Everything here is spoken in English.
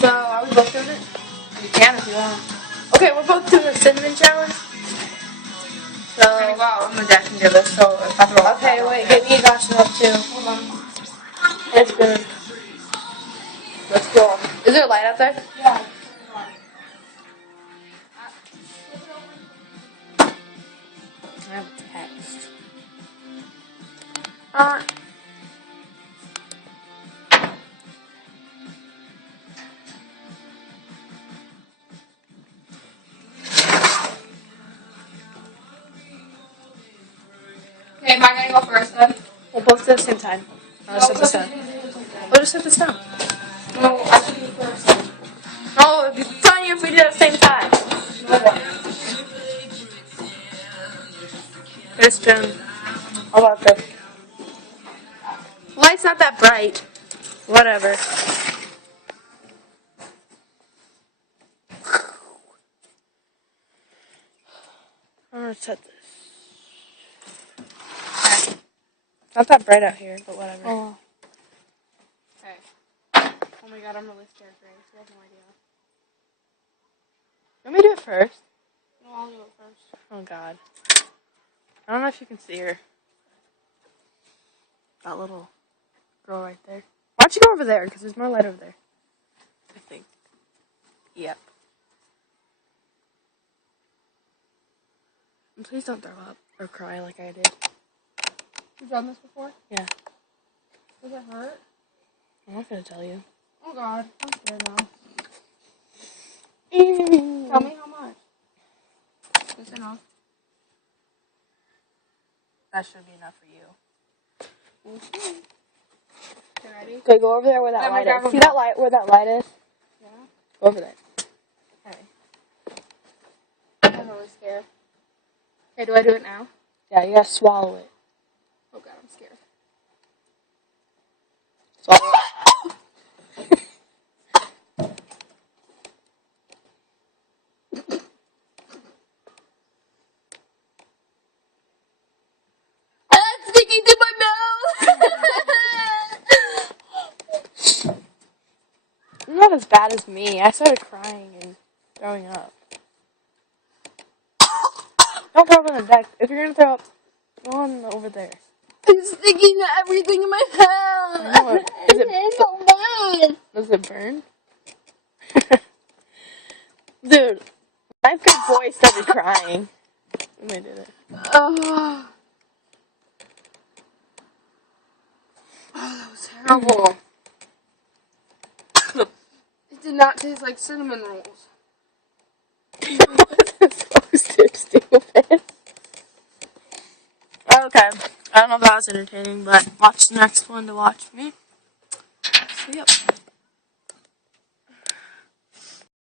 So, are we both doing it? You can if you want. Okay, we're both doing the cinnamon challenge. So, I'm gonna go out with my dad and do this, so if I throw up. okay, wait, get me a glass of milk too. Hold on. It's good. Let's go. Is there a light out there? Yeah. I have a text. Okay, am I gonna go first then? We'll both do it at the same time. I'll just set this down. We'll just set this down. No, I should do first. No, it's funny if we did it at the same time. Christian, how about this? Light's not that bright. Whatever. I'm gonna set this. It's not that bright out here, but whatever. Oh. Okay. Oh my god, I'm really scared, Grace. You have no idea. Let me do it first. No, I'll do it first. Oh god. I don't know if you can see her. That little girl right there. Why don't you go over there? Because there's more light over there. I think. Yep. And please don't throw up or cry like I did. You've done this before? Yeah. Does it hurt? I'm not going to tell you. Oh god, I'm scared now. Tell me how much. Is it enough? That should be enough for you. Okay. You ready? Okay, go over there where that Let me light grab is. a See that light where that light is? Yeah. Go over there. Okay. I'm really scared. Okay, do I do it now? Yeah, you gotta swallow it. Oh god, I'm scared. Swallow it. That's sticking to my mouth! You're not as bad as me. I started crying and throwing up. Don't throw up on the deck. If you're gonna throw up, go on over there. It's sticking to everything in my mouth! I know it. Is it, It's so bad! does it burn? Dude, my good boy started crying when they did it. Oh, that was terrible. It did not taste like cinnamon rolls. What's it supposed to, stupid? Okay. I don't know if that was entertaining, but watch the next one to watch me. So, yep.